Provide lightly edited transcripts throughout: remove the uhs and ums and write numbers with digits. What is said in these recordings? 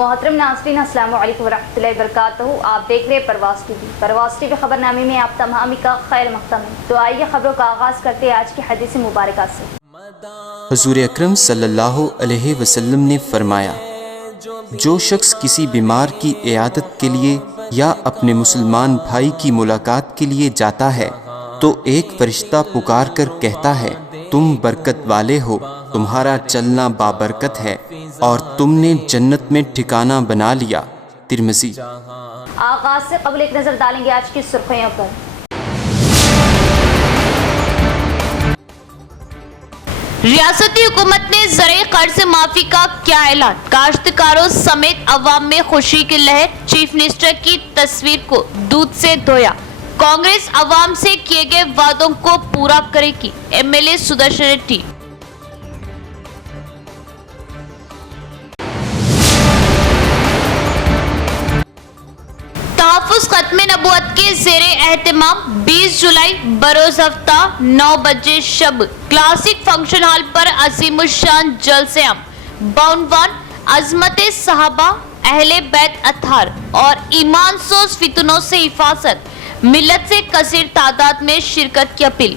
मोहतरम नाज़रीन, अस्सलामु अलैकुम वरहमतुल्लाहि वबरकातुहू। आप देख रहे हैं परवाज़ टीवी। परवाज़ टीवी खबरनामे में आप तमाम का खैर मक़दम है। तो आइए खबरों का आगाज़ करते हैं आज की हदीस मुबारका से। हुज़ूर अकरम सल्लल्लाहु अलैहि वसल्लम ने फरमाया, जो शख्स किसी बीमार की इयादत के लिए या अपने मुसलमान भाई की मुलाकात के लिए जाता है तो एक फरिश्ता पुकार कर कहता है, तुम बरकत वाले हो, तुम्हारा चलना बाबरकत है और तुमने जन्नत में ठिकाना बना लिया। तिरमिज़ी। आगाज़ से कबल एक नज़र डालेंगे आज की सुर्खियों पर। रियासती हुकूमत ने ज़राए कर्ज माफी का किया ऐलान, काश्तकारों समेत अवाम में खुशी की लहर। चीफ मिनिस्टर की तस्वीर को दूध से धोया, कांग्रेस अवाम से किए गए वादों को पूरा करेगी, एमएलए सुदर्शन रेड्डी। तहफ़्फ़ुज़ ख़त्म नबूवत के ज़ेरे एहतमाम 20 जुलाई बरोज़ हफ्ता 9 बजे शब क्लासिक फंक्शन हॉल पर अज़ीमुश्शान जलसे-आम बाउनवान अज़मत सहाबा, अहले बैत अत्हार और ईमान सोज़ फितनों से हिफाजत, मिल्लत से कसीर तादाद में शिरकत की अपील।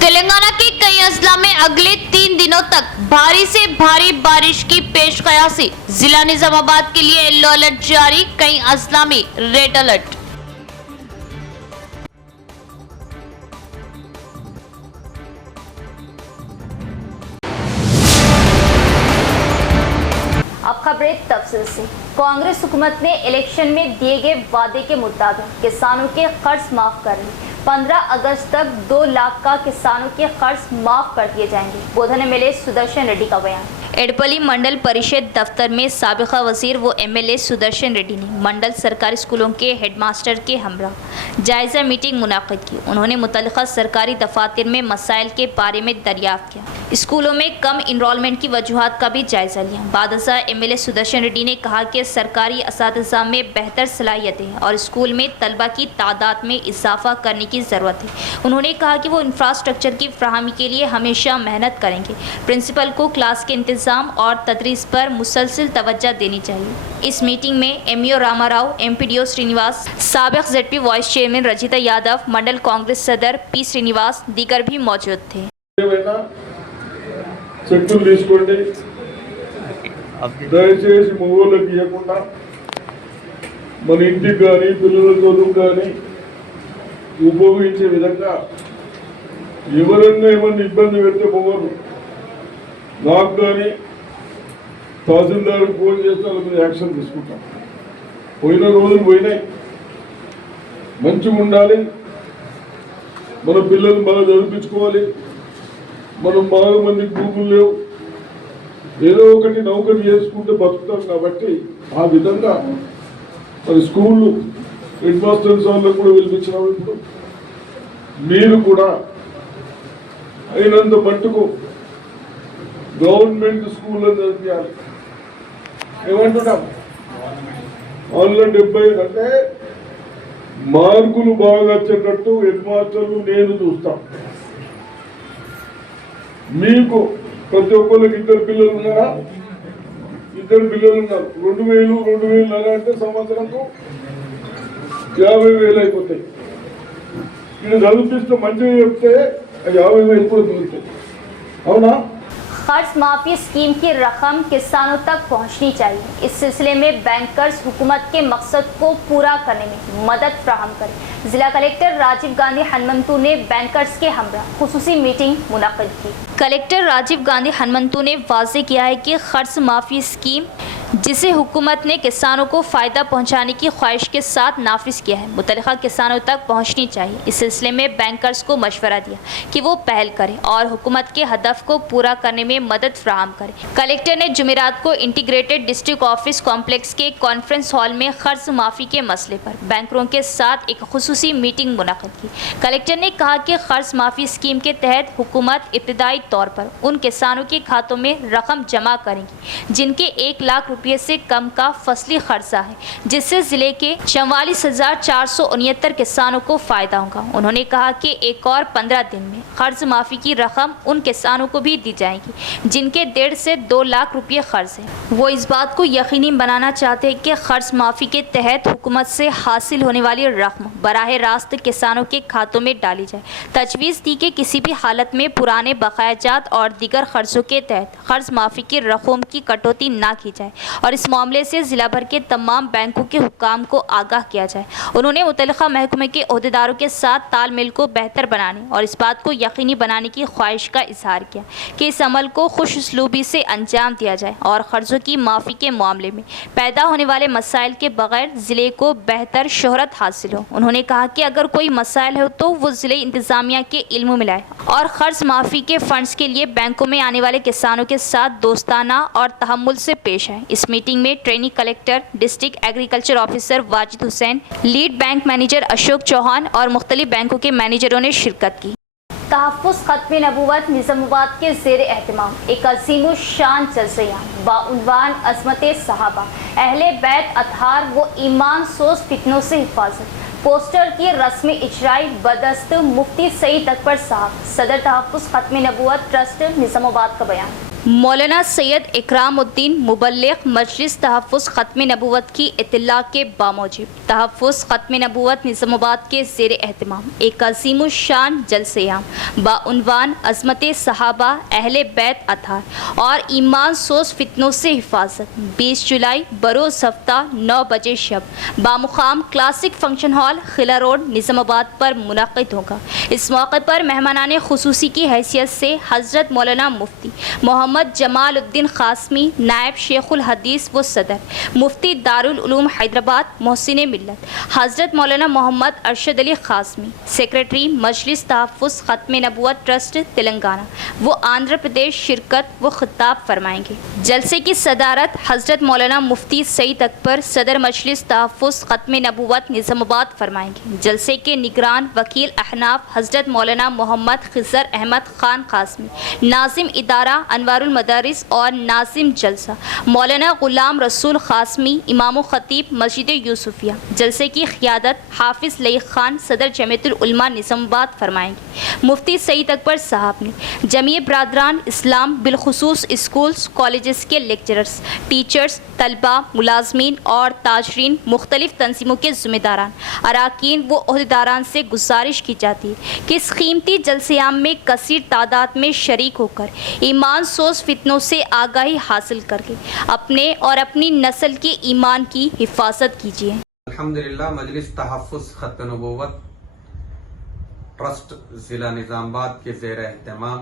तेलंगाना के कई अजला में अगले 3 दिनों तक भारी से भारी बारिश की पेश कयासी, जिला निजामाबाद के लिए येलो अलर्ट जारी, कई अजला में रेड अलर्ट। अब खबरें तफसील से। कांग्रेस हुकूमत ने इलेक्शन में दिए गए वादे के मुताबिक किसानों के कर्ज माफ कर लिए। 15 अगस्त तक 2 लाख का किसानों के कर्ज माफ कर दिए जाएंगे। बोधन एमएलए सुदर्शन रेड्डी का बयान। एडपल्ली मंडल परिषद दफ्तर में साबिका वजीर व एमएलए सुदर्शन रेड्डी ने मंडल सरकारी स्कूलों के हेडमास्टर के हमरा जायज़ा मीटिंग मुनाक़िद की। उन्होंने मुतल्लिक़ा सरकारी दफातर में मसाइल के बारे में दरियाफ्त किया, स्कूलों में कम इनरोलमेंट की वजूहात का भी जायज़ा लिया। बादशाह एमएलए सुदर्शन रेड्डी ने कहा कि सरकारी असातिज़ा में बेहतर सलाहियतें हैं और स्कूल में तलबा की तादाद में इजाफा करने की ज़रूरत है। उन्होंने कहा कि वो इंफ्रास्ट्रक्चर की फ्राहमी के लिए हमेशा मेहनत करेंगे। प्रिंसिपल को क्लास के इंतज़ाम और तदरीस पर मुसलसल तवज्जो देनी चाहिए। इस मीटिंग में एमईओ रामाराव, एमपीडीओ श्रीनिवास, साबिक़ ZP vice chairman Rajitha Yadav, mandal Congress सदर पी श्रीनिवास दीगर भी मौजूद थे। చెక్కులు తీసుకోండి, దయచేసి మొగోళ్ళకి ఇవ్వకుండా మన ఇంటికి కానీ పిల్లల చదువు కానీ ఉపయోగించే విధంగా ఎవరన్నా ఏమన్నా ఇబ్బంది పెడితే మొగోళ్ళు నాకు కానీ తహసీల్దార్కి ఫోన్ చేస్తే వాళ్ళ మీద యాక్షన్ తీసుకుంటాం. పోయిన రోజులు పోయినాయి, మంచిగా ఉండాలి, మన పిల్లలు బాగా చదివించుకోవాలి. మనం బాగా మంది భూములు లేవు, ఏదో ఒకటి నౌకరి చేసుకుంటే బతుకుతాం. కాబట్టి ఆ విధంగా మరి స్కూళ్ళు హెడ్ మాస్టర్స్ వాళ్ళకు కూడా పిలిపించినాం. ఇప్పుడు మీరు కూడా అయినంత మట్టుకు గవర్నమెంట్ స్కూల్లో చదివించాలి. ఏమంటున్నాం, అందులో 70 అంటే మార్కులు బాగా వచ్చేటట్టు హెడ్ మాస్టర్లు నేను చూస్తాం. మీకు ప్రతి ఒక్కరికి 2 పిల్లలు ఉన్నారా? 2 పిల్లలు ఉన్నారు. 2000 అంటే సంవత్సరంకు 50,000 అయిపోతాయి. ఇది చదివిస్తే మంచిగా చెప్తే 50,000 కూడా దొరుకుతాయి. అవునా? कर्ज माफी स्कीम की रकम किसानों तक पहुंचनी चाहिए। इस सिलसिले में बैंकर्स हुकूमत के मकसद को पूरा करने में मदद फराहम करें। जिला कलेक्टर राजीव गांधी हनुमंतु ने बैंकर्स के हमरा खुसूसी मीटिंग मुनाक़िद की। कलेक्टर राजीव गांधी हनुमंतु ने वाज़ेह किया है कि कर्ज माफी स्कीम जिसे हुकूमत ने किसानों को फ़ायदा पहुंचाने की ख्वाहिश के साथ नाफिज किया है, मुतल्लिक़ा किसानों तक पहुंचनी चाहिए। इस सिलसिले में बैंकर्स को मशवरा दिया कि वो पहल करें और हुकूमत के हदफ को पूरा करने में मदद फराहम करें। कलेक्टर ने जुमेरात को इंटीग्रेटेड डिस्ट्रिक्ट ऑफिस कॉम्प्लेक्स के कॉन्फ्रेंस हॉल में कर्ज माफ़ी के मसले पर बैंकरों के साथ एक खुसूसी मीटिंग मुनाक़िद की। कलेक्टर ने कहा कि कर्ज माफ़ी स्कीम के तहत हुकूमत इब्तदाई तौर पर उन किसानों के खातों में रकम जमा करेंगी जिनके 1 लाख रुपये से कम का फसली खर्चा है, जिससे जिले के 44,469 किसानों को फायदा होगा। उन्होंने कहा कि एक और 15 दिन में कर्ज माफ़ी की रकम उन किसानों को भी दी जाएगी जिनके 1.5 से 2 लाख रुपये कर्ज है। वो इस बात को यकीनी बनाना चाहते हैं कि कर्ज माफ़ी के तहत हुकूमत से हासिल होने वाली रकम बराह रास्त किसानों के खातों में डाली जाए। तजवीज़ दी कि किसी भी हालत में पुराने बकायाजात और दीगर खर्चों के तहत कर्ज माफ़ी की रकम की कटौती ना की जाए और इस मामले से ज़िला भर के तमाम बैंकों के हुक्काम को आगाह किया जाए। उन्होंने मुतल्लिक़ा महकमे के अहदेदारों के साथ तालमेल को बेहतर बनाने और इस बात को यकीनी बनाने की ख्वाहिश का इजहार किया कि इस अमल को खुश उसलूबी से अंजाम दिया जाए और कर्ज़ों की माफ़ी के मामले में पैदा होने वाले मसाइल के बगैर ज़िले को बेहतर शोहरत हासिल हो। उन्होंने कहा कि अगर कोई मसाइल हो तो वो ज़िले इंतज़ामिया के इल्म में लाए और कर्ज माफ़ी के फंड्स के लिए बैंकों में आने वाले किसानों के साथ दोस्ताना और तहम्मुल से पेश आए। इस मीटिंग में trainee collector, district agriculture officer Wajid Hussain, lead bank manager Ashok Chauhan और मुख्तलिफ बैंकों के मैनेजरों ने शिरकत की। तहफ़्फ़ुज़ ख़त्म नबूवत निज़ामाबाद के ज़ेरे एहतिमाम एक अज़ीम शान जलसा बाउनवान अज़मत सहाबा अहले बैत अतहार व ईमान सोज फितनों से हिफाजत पोस्टर की रस्मी इजराई बदस्त मुफ्ती सईद अकबर साहब, सदर तहफ़्फ़ुज़ ख़त्म नबूवत ट्रस्ट निज़ामाबाद का बयान। मौलाना सैयद इकरामुद्दीन मुबल्लिग़ मजलिस तहफ़्फ़ुज़ ख़त्म नबूवत की इत्तला के बामूजिब तहफ़्फ़ुज़ ख़त्म नबूवत निज़ामाबाद के ज़ेरे एहतिमाम एक अज़ीम शान जलसा बाउनवान अज़मत सहाबा अहले बैत अतहार और ईमान सोज फितनों से हिफाजत 20 जुलाई बरोज़ हफ्ता 9 बजे शब बामुकाम क्लासिक फंक्शन हॉल खिला रोड निज़ामाबाद पर मुनक़िद होगा। इस मौके पर मेहमानाने खुसूसी की हैसियत से हज़रत मौलाना मुफ्ती मोहम्मद जमालुद्दीन क़ासमी, नायब शेखुल हदीस व सदर मुफ्ती दारुल उलूम हैदराबाद मोहसिन मिल्लत, हज़रत मौलाना मोहम्मद अरशद अली क़ासमी, सेक्रेटरी मजलिस तहफ़्फ़ुज़ ख़त्म नबूवत ट्रस्ट तेलंगाना वो आंध्र प्रदेश शिरकत व खिताब फरमाएंगे। जलसे की सदारत हज़रत मौलाना मुफ्ती सईद अकबर, सदर मजलिस तहफ़्फ़ुज़ ख़त्म नबूवत निज़ामाबाद फरमाएंगे। जलसे के निगरान वकील अहनाफ हज़रत मौलाना मोहम्मद खिज़र अहमद ख़ान क़ासमी, नाज़िम इदारा अनवारुल मदारिस और नाज़िम जलसा मौलाना ग़ुलाम रसूल क़ासमी, इमाम ख़तीब मस्जिद यूसुफिया। जलसे की क़ियादत हाफिज़ लईक़ ख़ान, सदर जमीयतुल उलमा निज़ामाबाद फरमाएंगे। मुफ्ती सईद अकबर साहब ने जमीय बरादरान इस्लाम बिलखुसूस स्कूल्स कॉलेजेस के लेक्चरर्स, टीचर्स, तलबा, मुलाजमीन और ताजरीन, मुख्तलिफ तंजीमों के ज़िम्मेदारान, अराकीन व अहदेदारान से गुजारिश की जाती है कि इस कीमती जलसेआम में कसीर तादाद में शरीक होकर ईमान सोज फितनों से आगाही हासिल करके अपने और अपनी नस्ल के ईमान की हिफाजत कीजिए। अल्हम्दुलिल्लाह मजलिस तहफ़्फ़ुज़ ख़त्म नबूवत ट्रस्ट ज़िला निज़ामाबाद के ज़ेर एहतमाम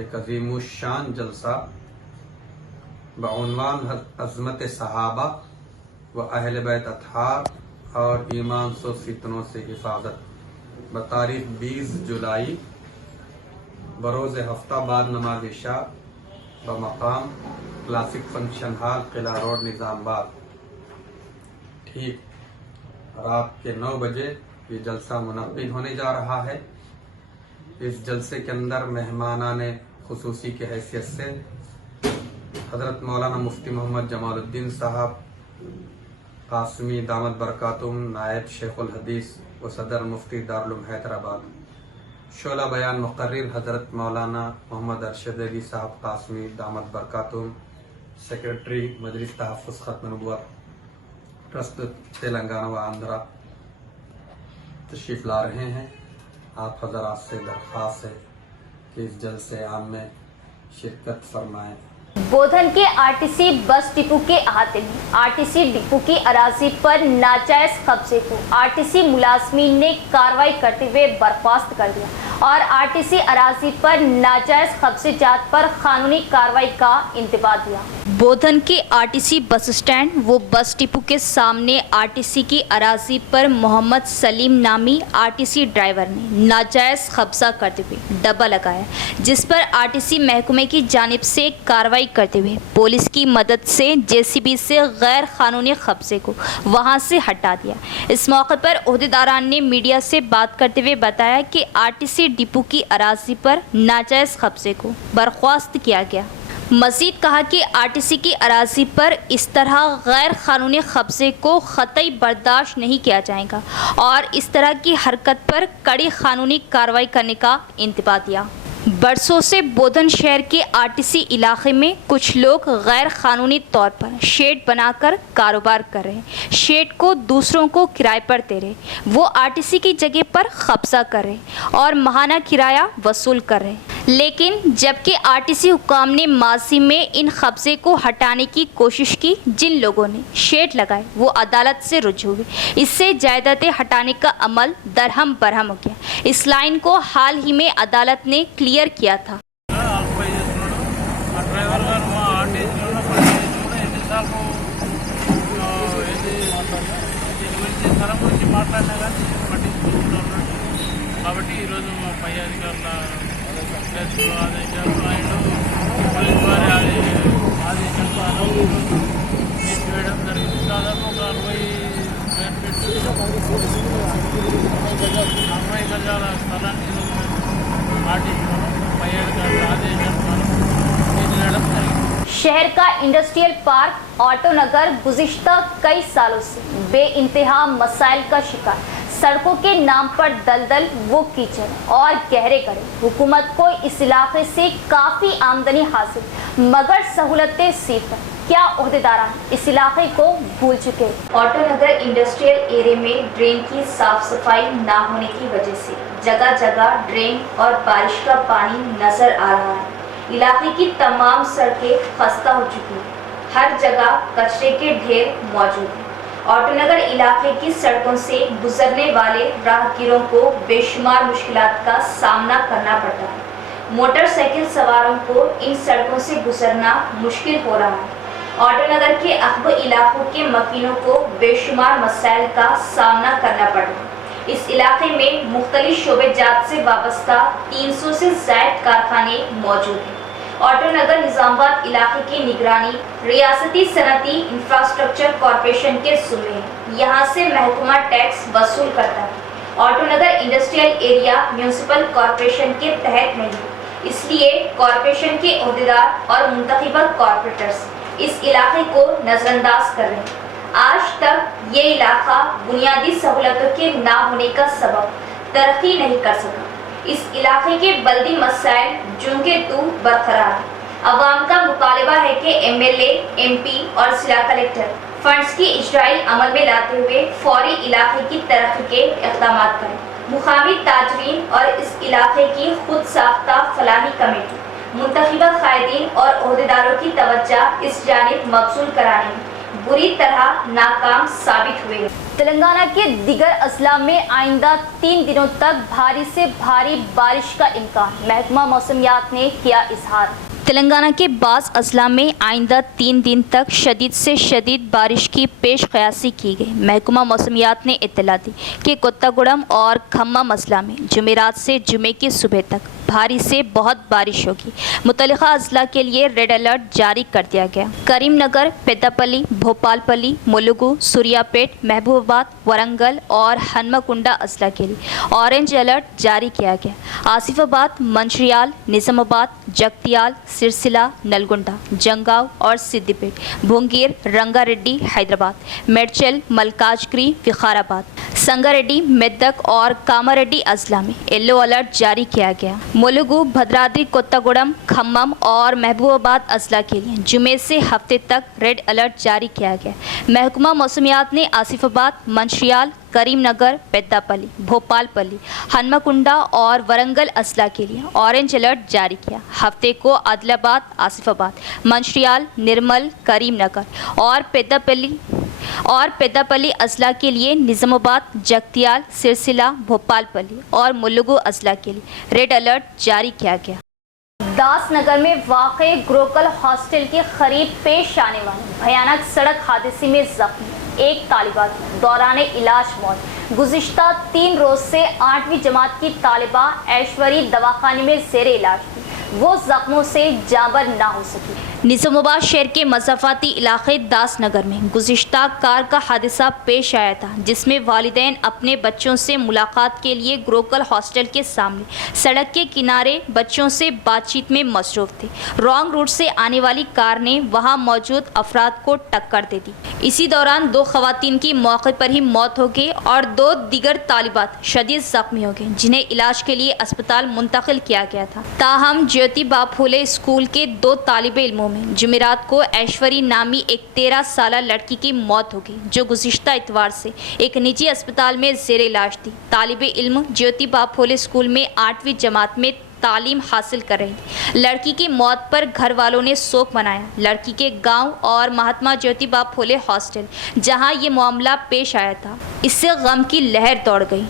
एक अज़ीम शान जलसा बउनवान अज़मत सहाबा व अहले बैत अतहार और ईमान सो फितनों से हिफाजत बतारीख 20 जुलाई बरोज़ हफ्ता बाद नमाज इशा बमकाम क्लासिक फंक्शन हॉल किला रोड निज़ामाबाद ठीक रात के 9 बजे ये जलसा मुनक़्क़िद होने जा रहा है। इस जलसे के अंदर मेहमानाने खुसूसी की हैसियत से हज़रत मौलाना मुफ्ती मोहम्मद जमालुद्दीन साहब क़ासमी दामद बरकातुम, नायब शेखुल हदीस व सदर मुफ्ती दारुल उलूम हैदराबाद, शोला बयान मुक़र्रिर हज़रत मौलाना मोहम्मद अरशद अली साहब क़ासमी दामद बरकातुम, सेक्रेटरी मजलिस तहफ़्फ़ुज़ ख़त्म नबूवत ट्रस्ट तेलंगाना व आंध्रा तशरीफ़ ला रहे हैं। आप हज़रात से दरख्वास्त है कि इस जलसे आम में शिरकत फरमाएँ। बोधन के आरटीसी बस डिपो के अहाते में आरटीसी डिपो की अराजी पर नाजायज कब्जे को आरटीसी मुलाजमीन ने कार्रवाई करते हुए बर्खास्त कर दिया और आरटीसी अराजी पर नाजायज कब्जेजात पर कानूनी कार्रवाई का इंतबाह दिया। बोधन के आरटीसी बस स्टैंड वो बस डिपो के सामने आरटीसी की अराजी पर मोहम्मद सलीम नामी आरटीसी ड्राइवर ने नाजायज कब्जा करते हुए डब्बा लगाया, जिस पर आरटीसी महकमे की जानिब से कार्रवाई करते हुए पुलिस की मदद से जेसीबी से गैर कानूनी कब्जे को वहां से हटा दिया। इस मौके पर अहदेदारान ने मीडिया से बात करते हुए बताया कि आरटीसी डिपो की अराजी पर नाजायज कब्जे को बर्खास्त किया गया। मजीद कहा कि आरटीसी की अराजी पर इस तरह गैर कानूनी कब्जे को क़तई बर्दाश्त नहीं किया जाएगा और इस तरह की हरकत पर कड़ी कानूनी कार्रवाई करने का इंतबाह दिया। बरसों से बोधन शहर के आरटीसी इलाके में कुछ लोग गैर कानूनी तौर पर शेड बनाकर कारोबार कर रहे हैं। शेड को दूसरों को किराए पर दे रहे, वो आरटीसी की जगह पर कब्जा कर रहे और माहाना किराया वसूल कर रहे। लेकिन जबकि आरटीसी हुक्काम ने माजी में इन कब्जे को हटाने की कोशिश की, जिन लोगों ने शेड लगाए वो अदालत से रुजू हुए। इससे जायदादें हटाने का अमल दरहम बरहम हो गया। इस लाइन को हाल ही में अदालत ने क्लियर किया था। కాబట్టి ఈరోజు మా పై అధికారుల ఆదేశాలు ఆయన పోలీస్ వారి ఆదేశాలతో తీసివేయడం జరిగింది. దాదాపు ఒక 60 గజాల స్థలాన్ని ఆర్టీసీలో పై అధికారుల ఆదేశాలతో తీసివేయడం జరిగింది. शहर का इंडस्ट्रियल पार्क ऑटो नगर गुज़िश्ता कई सालों से बेइंतहा मसाइल का शिकार। सड़कों के नाम पर दलदल, वो कीचड़ और गहरे गड्ढे। हुकूमत को इस इलाके से काफ़ी आमदनी हासिल, मगर सहूलतें सिफर। क्या ओहदेदारान इस इलाके को भूल चुके? ऑटो नगर इंडस्ट्रियल एरिया में ड्रेन की साफ सफाई ना होने की वजह से जगह जगह ड्रेन और बारिश का पानी नजर आ रहा है। इलाके की तमाम सड़कें खस्ता हो चुकी हैं, हर जगह कचरे के ढेर मौजूद हैं। ऑटो नगर इलाके की सड़कों से गुजरने वाले राहगीरों को बेशुमार मुश्किलात का सामना करना पड़ता है। मोटरसाइकिल सवारों को इन सड़कों से गुजरना मुश्किल हो रहा है। ऑटो नगर के अहब इलाकों के मकीनों को बेशुमार मसाइल का सामना करना पड़ रहा है। इस इलाके में मुख्तलिफ शोबेजात से वाबस्ता 300 से ज़ायद कारखाने मौजूद हैं। ऑटो नगर निज़ामाबाद इलाके की निगरानी रियासती सनती इंफ्रास्ट्रक्चर कॉरपोरेशन के ज़िम्मे है। यहाँ से महकमा टैक्स वसूल करता है। ऑटो नगर इंडस्ट्रियल एरिया म्यूनसिपल कॉरपोरेशन के तहत नहीं, इसलिए कॉरपोरेशन के ओहदेदार और मुंतखबा कॉरपोरेटर्स इस इलाके को नज़रअंदाज कर रहे हैं। आज तक ये इलाका बुनियादी सहूलतों के ना होने का सबब तरक्की नहीं कर सका। इस इलाके के बल्दी मसाइल जूं के तू बरकरार है। अवाम का मुतालबा है कि एमएलए, एमपी और जिला कलेक्टर फंड्स की इजराई अमल में लाते हुए फौरी इलाके की तरक्की के इक़दाम करें। मुकामी ताजरीन और इस इलाके की खुद साख्ता फलाही कमेटी मुंतखबा कायदीन और ओहदेदारों की तवज्जो इस जानिब मबसूल कराने में बुरी तरह नाकाम साबित हुए। तेलंगाना के दिगर अजला में आइंदा 3 दिनों तक भारी से भारी बारिश का इम्कान, महकमा मौसमियात ने किया इजहार। तेलंगाना के बाज़ अजला में आइंदा 3 दिन तक शदीद से शदीद बारिश की पेश क़यासी की गई। महकमा मौसमियात ने इत्तला दी कि कोत्तागुड़म और खम्मम अजला में जुमेरात से जुमे की सुबह तक भारी से बहुत बारिश होगी। मुतल्लिक़ा अजला के लिए रेड अलर्ट जारी कर दिया गया। करीमनगर, पेद्दापल्ली, भोपालपल्ली, मुलुगु, सूर्यापेट, महबूबाबाद, वरंगल और हनमकुंडा अजला के लिए ऑरेंज अलर्ट जारी किया गया। आसिफाबाद, मंचिर्याल, निज़ामाबाद, जगतियाल, सिरसिला, नलगुंडा, जंगाव और सिद्दीपेट, भुंगीर, रंगारेड्डी, हैदराबाद, मेडचल, मलकाजगिरी, विकाराबाद, संगारेड्डी, मेदक और कामारेड्डी अजला में येलो अलर्ट जारी किया गया। मुलुगु, भद्राद्री कोत्तागुड़म, खम्मम और महबूबाबाद अजला के लिए जुमे से हफ्ते तक रेड अलर्ट जारी किया गया। महकमा मौसमियात ने आसिफाबाद, मंचिर्याल, करीमनगर, पेद्दापल्ली, भोपालपल्ली, हनमकुंडा और वरंगल अजला के लिए ऑरेंज अलर्ट जारी किया। हफ्ते को आदिलाबाद, आसिफाबाद, मंचिर्याल, निर्मल, करीमनगर और पेद्दापल्ली अजला के लिए निज़ामाबाद, जगतियाल, सिरसिला, भोपालपल्ली और मुलुगु अजला के लिए रेड अलर्ट जारी किया गया। दासनगर में वाक़े गुरुकुल हॉस्टल के करीब पेश आने वाले भयानक सड़क हादसे में जख्मी एक तालिबा की दौरान इलाज मौत। गुज़िश्ता 3 रोज़ से 8वीं जमात की तालिबा ऐश्वरी दवाखाने में ज़ेरे इलाज थी। वो जख्मों से जाबर ना हो सकी। निजामाबाद शहर के मज़ाफ़ाती इलाके दास नगर में गुज़िश्ता कार का हादसा पेश आया था, जिसमें वालिदैन अपने बच्चों से मुलाकात के लिए ग्रोकल हॉस्टल के सामने सड़क के किनारे बच्चों से बातचीत में मसरूफ़ थे। रॉन्ग रूट से आने वाली कार ने वहां मौजूद अफराद को टक्कर दे दी। इसी दौरान 2 ख़वातीन की मौके पर ही मौत हो गई और 2 दीगर तालिबात शदीद ज़ख्मी हो गए, जिन्हें इलाज के लिए अस्पताल मुंतकिल किया गया था। ताहम ज्योतिबा फूले स्कूल के 2 तालिबे इल्मों में जुमेरात को ऐश्वरी नामी एक 13 साला लड़की की मौत हो गई, जो गुज़िश्ता इतवार से एक निजी अस्पताल में ज़ेरे इलाज थी। तालिबे इल्म ज्योतिबा फूले स्कूल में 8वीं जमात में तालीम हासिल कर रही थी। लड़की की मौत पर घर वालों ने शोक मनाया। लड़की के गांव और महात्मा ज्योतिबा फूले हॉस्टल जहां ये मामला पेश आया था, इससे गम की लहर दौड़ गई।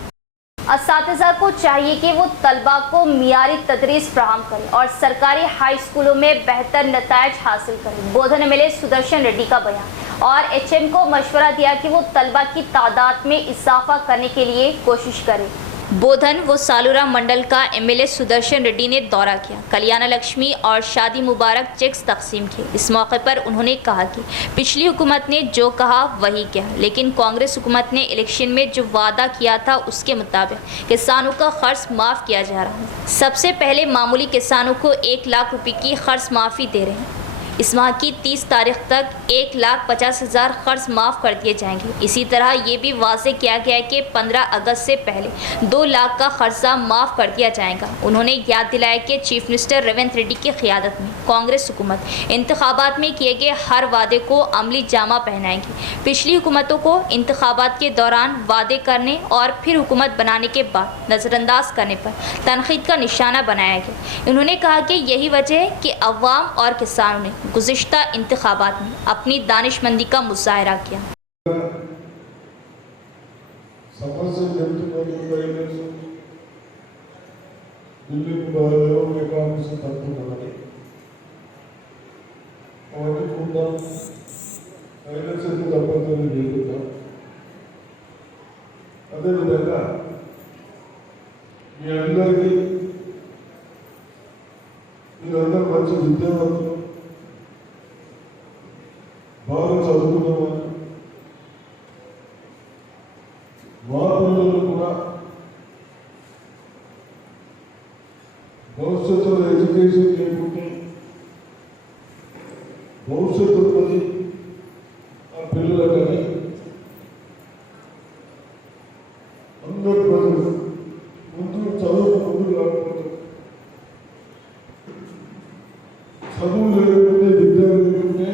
असातिज़ा को चाहिए कि वो तलबा को मियारी तदरीस फराहम करें और सरकारी हाई स्कूलों में बेहतर नताइज हासिल करें। बोधन MLA सुदर्शन रेड्डी का बयान। और HM को मशवरा दिया कि वो तलबा की तादाद में इजाफा करने के लिए कोशिश करें। बोधन व सालूरा मंडल का MLA सुदर्शन रेड्डी ने दौरा किया। कल्याण लक्ष्मी और शादी मुबारक चेक्स तकसीम किए। इस मौके पर उन्होंने कहा कि पिछली हुकूमत ने जो कहा वही किया, लेकिन कांग्रेस हुकूमत ने इलेक्शन में जो वादा किया था उसके मुताबिक किसानों का खर्च माफ़ किया जा रहा है। सबसे पहले मामूली किसानों को 1 लाख रुपये की खर्च माफ़ी दे रहे हैं। इस माह की 30 तारीख तक 1,50,000 खर्च माफ़ कर दिए जाएंगे। इसी तरह ये भी वाज़े किया गया है कि 15 अगस्त से पहले 2 लाख का खर्चा माफ़ कर दिया जाएगा। उन्होंने याद दिलाया कि चीफ मिनिस्टर रेवंत रेड्डी की क़ियादत में कांग्रेस हुकूमत इंतखाबात में किए गए हर वादे को अमली जामा पहनाएगी। पिछली हुकूमतों को इंतखाबात के दौरान वादे करने और फिर हुकूमत बनाने के बाद नज़रअंदाज करने पर तनकीद का निशाना बनाया गया। उन्होंने कहा कि यही वजह है कि अवाम और किसानों ने गुज़िश्ता इंतखाबात में अपनी दानिशमंदी का मुजाहरा किया। समस्या दिल्ली में काम से అదేవిధంగా మీ అందరికీ మీరందరూ మంచి విద్యావంతులు, బాగా చదువుకున్నవారు, మా పిల్లలు కూడా భవిష్యత్తులో ఎడ్యుకేషన్ లేకుంటే భవిష్యత్తు ఉన్నది ఆ పిల్లలకని అందరూ ప్రజలు ముందు చదువు ముందు రాకపోతే చదువు లేకుంటే విద్య లేకుంటే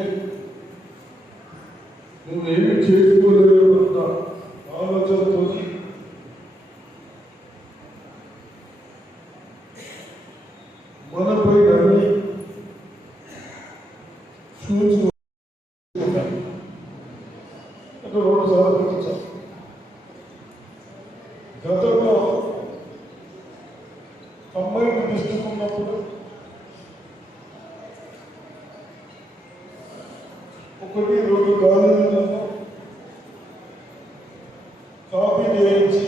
నువ్వేమి చేసుకోలేకుండా ఆలోచనతో మనపై నమ్మి చూసుకుంటాం. అంటే 2 సార్లు వచ్చాం. గతంలో కంబైన్డ్ డిస్ట్రిక్ట్ ఉన్నప్పుడు ఒకటి 2 కాలేజీలలో కాపీ చేయించి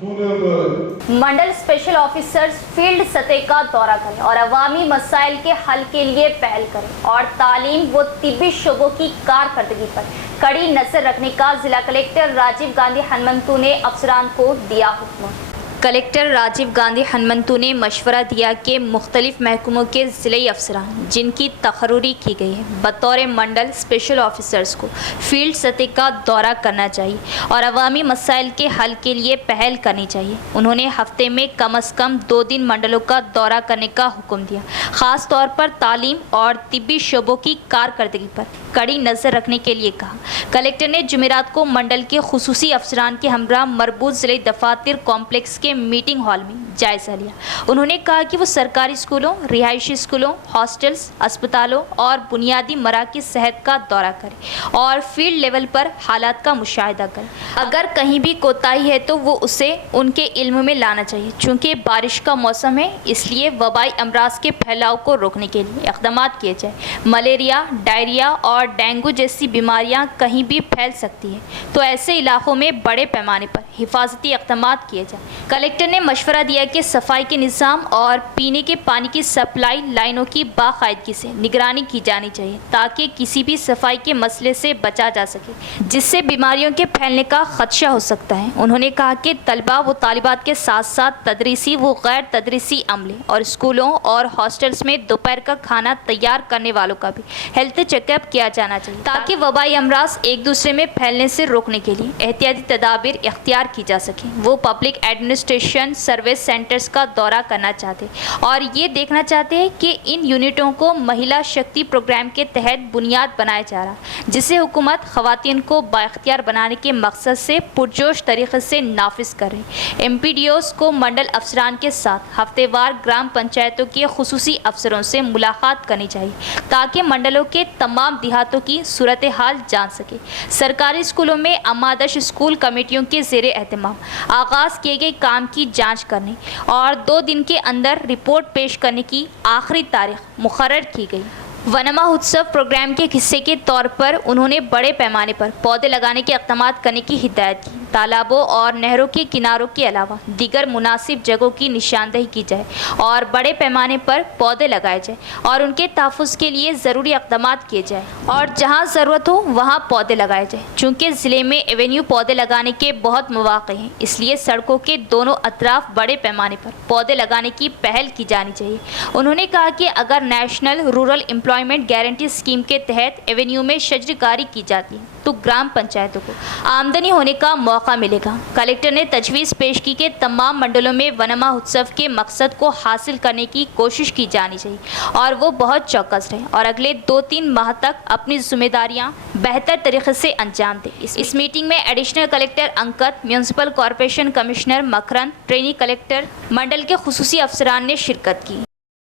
జూనియర్ కాలేజ్ मंडल स्पेशल ऑफिसर्स फील्ड सतह का दौरा करें और अवामी मसाइल के हल के लिए पहल करें और तालीम व तिब्बी शोबों की कारकर्दगी पर कड़ी नजर रखने का जिला कलेक्टर राजीव गांधी हनुमंतु ने अफसरान को दिया हुक्म। कलेक्टर राजीव गांधी हनुमंतु ने मशवरा दिया कि मुख्तलिफ महकमों के ज़िले अफसरान जिनकी तकर्री की गई है बतौर मंडल स्पेशल ऑफिसर्स को फील्ड सतह का दौरा करना चाहिए और अवामी मसाइल के हल के लिए पहल करनी चाहिए। उन्होंने हफ्ते में कम से कम 2 दिन मंडलों का दौरा करने का हुक्म दिया। ख़ास तौर पर तालीम और तिब्बी शोबों की कारकर्दगी पर कड़ी नज़र रखने के लिए कहा। कलेक्टर ने जुमेरात को मंडल के खुसूसी अफसरान के हमरा मरबूत ज़िले दफातर कॉम्प्लेक्स के मीटिंग हॉल में जायज़ा लिया। उन्होंने कहा कि वो सरकारी स्कूलों, रिहायशी स्कूलों, हॉस्टल्स, अस्पतालों और बुनियादी मराकज़ सेहत का दौरा करें और फील्ड लेवल पर हालात का मुशाहिदा करें। अगर कहीं भी कोताही है तो वो उसे उनके इल्म में लाना चाहिए। चूँकि बारिश का मौसम है, इसलिए वबाई अमराज के फैलाव को रोकने के लिए इक़दाम किए जाए। मलेरिया, डायरिया और और डेंगू जैसी बीमारियां कहीं भी फैल सकती हैं, तो ऐसे इलाकों में बड़े पैमाने पर हिफाजती इक़दामात किए जाएं। कलेक्टर ने मशवरा दिया कि सफाई के निज़ाम और पीने के पानी की सप्लाई लाइनों की बाकायदगी से निगरानी की जानी चाहिए, ताकि किसी भी सफाई के मसले से बचा जा सके, जिससे बीमारियों के फैलने का खदशा हो सकता है। उन्होंने कहा कि तलबा व तालिबात के साथ साथ तदरीसी व गैर तदरीसी अमले और स्कूलों और हॉस्टल्स में दोपहर का खाना तैयार करने वालों का भी हेल्थ चेकअप किया जाना चाहिए, ताकि वबाई अमराज एक दूसरे में फैलने से रोकने के लिए एहतियाती तदाबीर इख्तियार की जा सके। वो पब्लिक एडमिनिस्ट्रेशन सर्विस सेंटर्स का दौरा करना चाहते और ये देखना चाहते हैं कि इन यूनिटों को महिला शक्ति प्रोग्राम के तहत बुनियाद बनाया जा रहा, जिसे हुकूमत ख़वातीन को बाइख्तियार बनाने के मकसद से पुरजोश तरीके से नाफिज कर रही। MPDOs को मंडल अफसरान के साथ हफ्तेवार ग्राम पंचायतों के खुसूसी अफसरों से मुलाकात करनी चाहिए, ताकि मंडलों के तमाम देहातों की सूरत हाल जान सके। सरकारी स्कूलों में अमादश स्कूल कमेटियों के ज़ेरे एहतमाम आगाज़ किए गए काम की जांच करने और 2 दिन के अंदर रिपोर्ट पेश करने की आखिरी तारीख मुकर्रर की गई। वनमा उत्सव प्रोग्राम के हिस्से के तौर पर उन्होंने बड़े पैमाने पर पौधे लगाने के इक़दाम करने की हिदायत की। तालाबों और नहरों के किनारों के अलावा दीगर मुनासिब जगहों की निशानदही की जाए और बड़े पैमाने पर पौधे लगाए जाए और उनके तहफ़्फ़ुज़ के लिए ज़रूरी इक़दाम किए जाए और जहाँ ज़रूरत हो वहाँ पौधे लगाए जाए। चूँकि ज़िले में एवेन्यू पौधे लगाने के बहुत मौक़े हैं, इसलिए सड़कों के दोनों अतराफ बड़े पैमाने पर पौधे लगाने की पहल की जानी चाहिए। उन्होंने कहा कि अगर national rural employment guarantee scheme के तहत एवेन्यू में शजरकारी की जाती है तो ग्राम पंचायतों को आमदनी होने का मौका मिलेगा। कलेक्टर ने तजवीज़ पेश की कि तमाम मंडलों में वनमा उत्सव के मकसद को हासिल करने की कोशिश की जानी चाहिए और वो बहुत चौकस रहे और अगले 2-3 माह तक अपनी जिम्मेदारियां बेहतर तरीके से अंजाम दें। इस मीटिंग में additional collector Ankit, municipal corporation commissioner Makran, trainee collector mandal के खुसूसी अफसरान ने शिरकत की।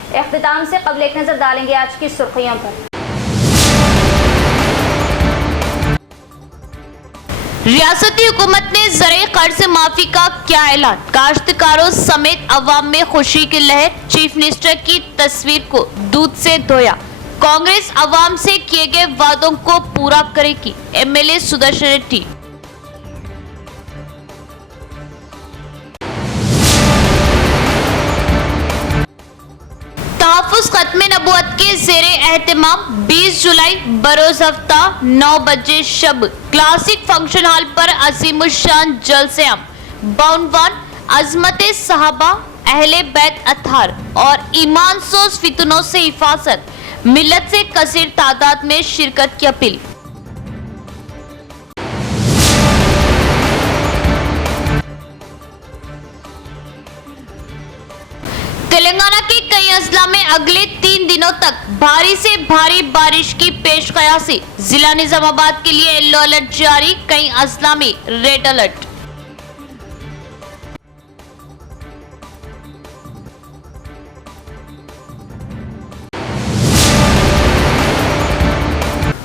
इख्तिताम से कबल एक नज़र डालेंगे आज की सुर्खियों पर। रियासती हुकूमत ने ज़राई कर्ज माफी का क्या ऐलान, काश्तकारों समेत अवाम में खुशी की लहर, चीफ मिनिस्टर की तस्वीर को दूध से धोया, कांग्रेस अवाम से किए गए वादों को पूरा करेगी, MLA सुदर्शन रेड्डी। तहफ़्फ़ुज़ ख़त्मे नबूवत के ज़ेरे एहतमाम 20 जुलाई बरोज़ हफ्ता 9 बजे शब क्लासिक फंक्शन हॉल पर अज़ीमुश्शान जलसे आम, 52 अज़मत सहाबा, अहले बैत अत्हार और ईमान सोज़ फितनों से हिफाजत, मिल्लत से कसीर तादाद में शिरकत की अपील। तेलंगाना के कई अजला में अगले 3 दिनों तक भारी से भारी बारिश की पेश कयासी, जिला निजामाबाद के लिए येलो अलर्ट जारी, कई अजला में रेड अलर्ट।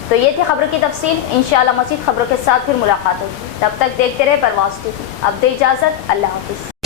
तो ये थी खबरों की तफसील। इंशाअल्लाह मज़ीद खबरों के साथ फिर मुलाकात होगी। तब तक देखते रहे परवाज़ टीवी। अब दे इजाज़त, अल्लाह हाफ़िज़।